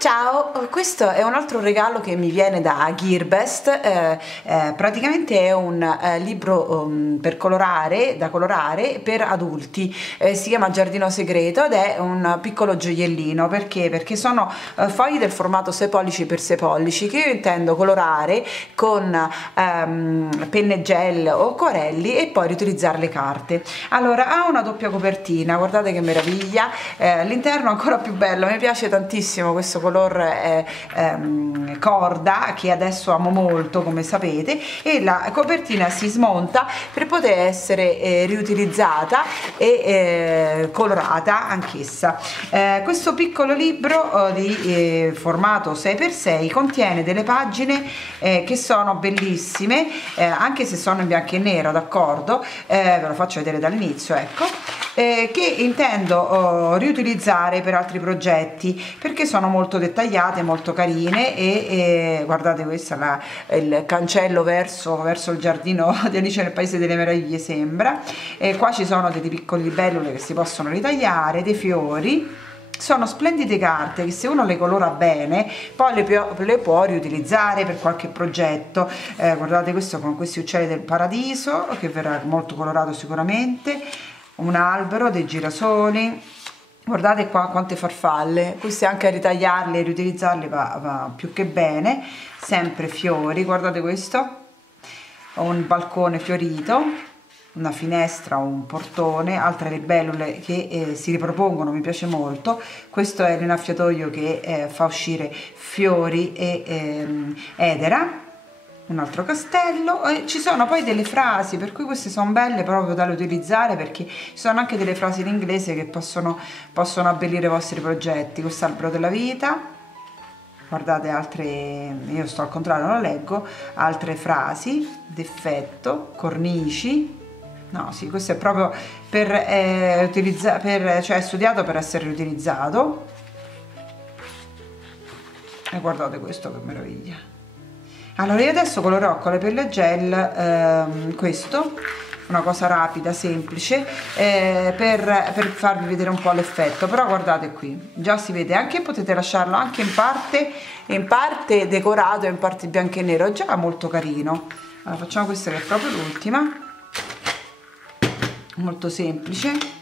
Ciao, questo è un altro regalo che mi viene da Gearbest, praticamente è un libro per colorare, da colorare per adulti, si chiama Giardino Segreto ed è un piccolo gioiellino. Perché sono fogli del formato 6 pollici per 6 pollici che io intendo colorare con penne gel o acquarelli e poi riutilizzare le carte. Allora, ha una doppia copertina, guardate che meraviglia, l'interno ancora più bello, mi piace tantissimo questo color corda che adesso amo molto, come sapete, e la copertina si smonta per poter essere riutilizzata e colorata anch'essa. Questo piccolo libro di formato 6x6 contiene delle pagine che sono bellissime, anche se sono in bianco e nero, d'accordo, ve lo faccio vedere dall'inizio, ecco, che intendo riutilizzare per altri progetti perché sono molto dettagliate, molto carine e guardate, questo è il cancello verso il giardino di Alice nel Paese delle Meraviglie, sembra. Qua ci sono delle piccole libellule che si possono ritagliare, dei fiori. Sono splendide carte che se uno le colora bene poi le può riutilizzare per qualche progetto. Guardate questo con questi uccelli del paradiso che verrà molto colorato sicuramente, un albero, dei girasoli, guardate qua quante farfalle, questi anche a ritagliarli e riutilizzarli va più che bene, sempre fiori, guardate questo, ho un balcone fiorito, una finestra o un portone, altre libellule che si ripropongono, mi piace molto. Questo è l'innaffiatoio che fa uscire fiori e edera, un altro castello. Ci sono poi delle frasi, per cui queste sono belle proprio da utilizzare, perché ci sono anche delle frasi in inglese che possono abbellire i vostri progetti. Questo albero della vita, guardate, altre, io sto al contrario, non lo leggo, altre frasi d'effetto, cornici. No, sì, questo è proprio per cioè è studiato per essere riutilizzato. E guardate questo, che meraviglia. Allora, io adesso colorerò con le penne gel questo, una cosa rapida, semplice, per farvi vedere un po' l'effetto. Però guardate qui, già si vede, anche potete lasciarlo anche in parte decorato e in parte bianco e nero, già molto carino. Allora, facciamo questa che è proprio l'ultima, molto semplice.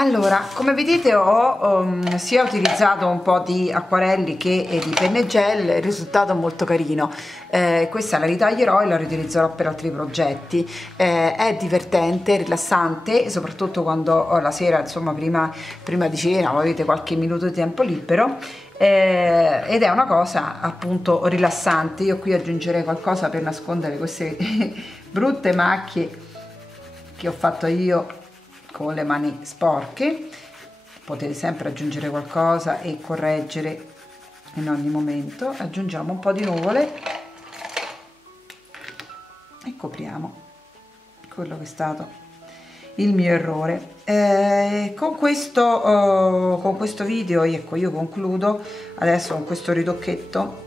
Allora, come vedete ho sia utilizzato un po' di acquarelli che di penne gel, il risultato è molto carino. Questa la ritaglierò e la riutilizzerò per altri progetti. È divertente, rilassante, soprattutto quando la sera, insomma, prima di cena o avete qualche minuto di tempo libero. Ed è una cosa appunto rilassante. Io qui aggiungerei qualcosa per nascondere queste brutte macchie che ho fatto io con le mani sporche. Potete sempre aggiungere qualcosa e correggere in ogni momento. Aggiungiamo un po' di nuvole e copriamo quello che è stato il mio errore. Con questo video ecco, io concludo adesso con questo ritocchetto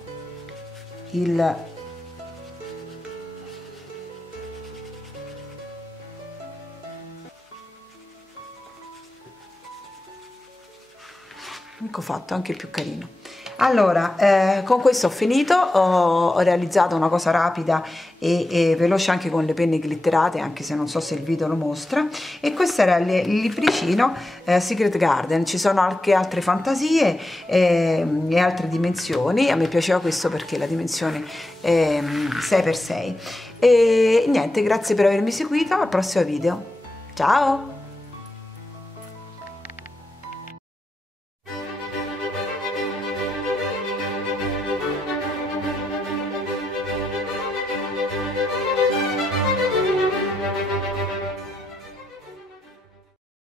ecco fatto, anche più carino. Allora, con questo ho finito, ho realizzato una cosa rapida e veloce anche con le penne glitterate, anche se non so se il video lo mostra, e questo era il libricino Secret Garden. Ci sono anche altre fantasie e altre dimensioni. A me piaceva questo perché la dimensione è 6x6. E niente, grazie per avermi seguito, al prossimo video, ciao!